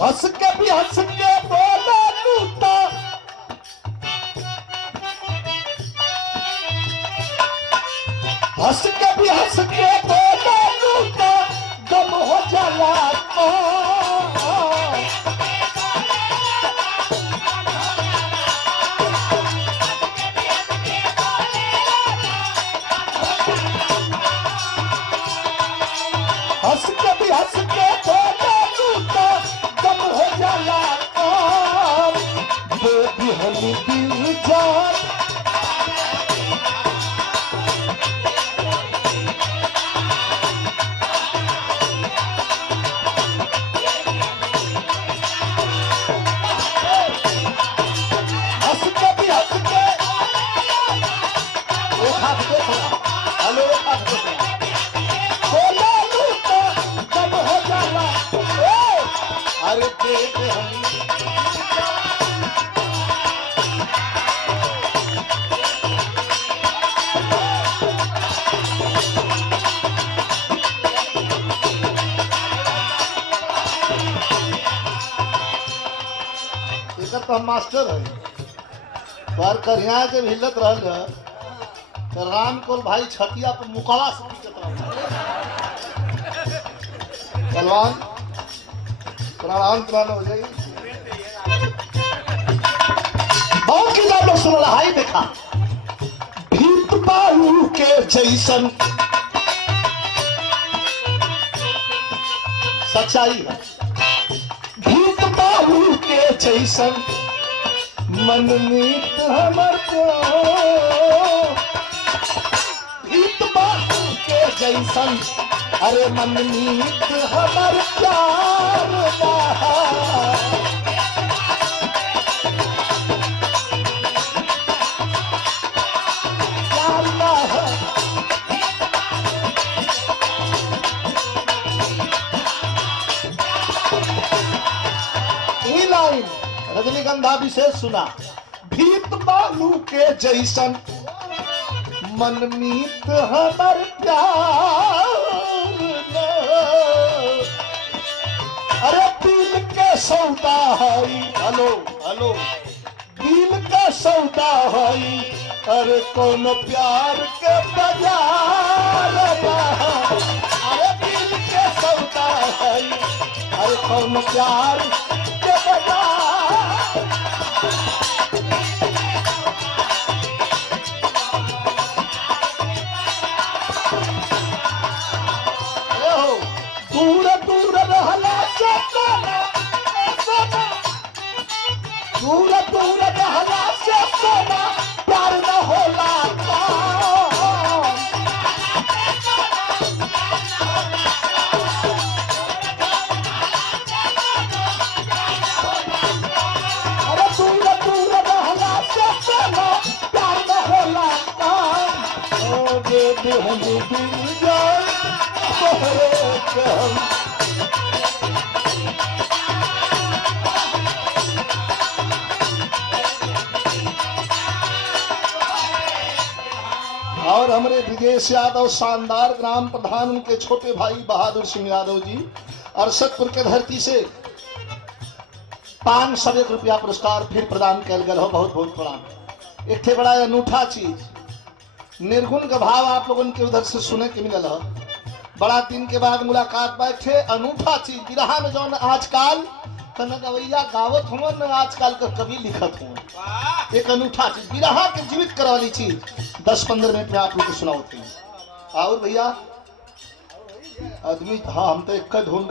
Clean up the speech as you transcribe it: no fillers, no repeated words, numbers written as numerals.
हंस के भी हंस के बोला लूटा हंस के भी हंस के बोला लूटा गम हो जाला हंस के भी हंस के बोला लूटा गम हो जाला बेबी हनी दिल जान अरे बेबी हनी तो हम मास्टर है पर करिया के हिलत रहल तो राम को भाई छतिया पर मुकवा से पहलवान प्राणाम प्राण हो जाइए बहुत की लोग सुन रहा है देखा भीत बालू के जैसन सच्चाई है भीत बालू के जैसन मनमीत हमर को भीत बालू के जैसन अरे मनमीत हमर प्यार लाइन रजनीगंधा विशेष सुना भीत बालू के जैसन मनमीत हमर प्यार अरे दिल के सौदा हई हेलो हेलो दिल के सौदा हई अरे कौन प्यार के बाजार अरे दिल के सौदा हई अरे कौन प्यार के बाजार दूर दूर रहला से सोना दूर दूर रहला से सोना प्यार न होला अरे दूर दूर रहला से सोना प्यार न होला ओ बेबी हम दिल जान और हमारे ब्रिजेश यादव शानदार ग्राम प्रधान उनके छोटे भाई बहादुर सिंह यादव जी अरसदपुर के धरती से 500 रुपया पुरस्कार फिर प्रदान कल गया हो बहुत बहुत प्रणाम एक थे बड़ा अनूठा चीज निर्गुण का भाव आप लोगों के उधर से सुने के मिलल है बड़ा दिन के बाद मुलाकात बैठे अनूठा चीज बिरहा में जो आजकल गवैया गावत हुआ न आजकल का कवि लिखत हुआ एक अनूठा चीज बिरहा के जीवित करे वाली चीज 10-15 मिनट में आप लोग को सुनाते हैं और भैया आदमी हाँ हम तो एक ढूंढ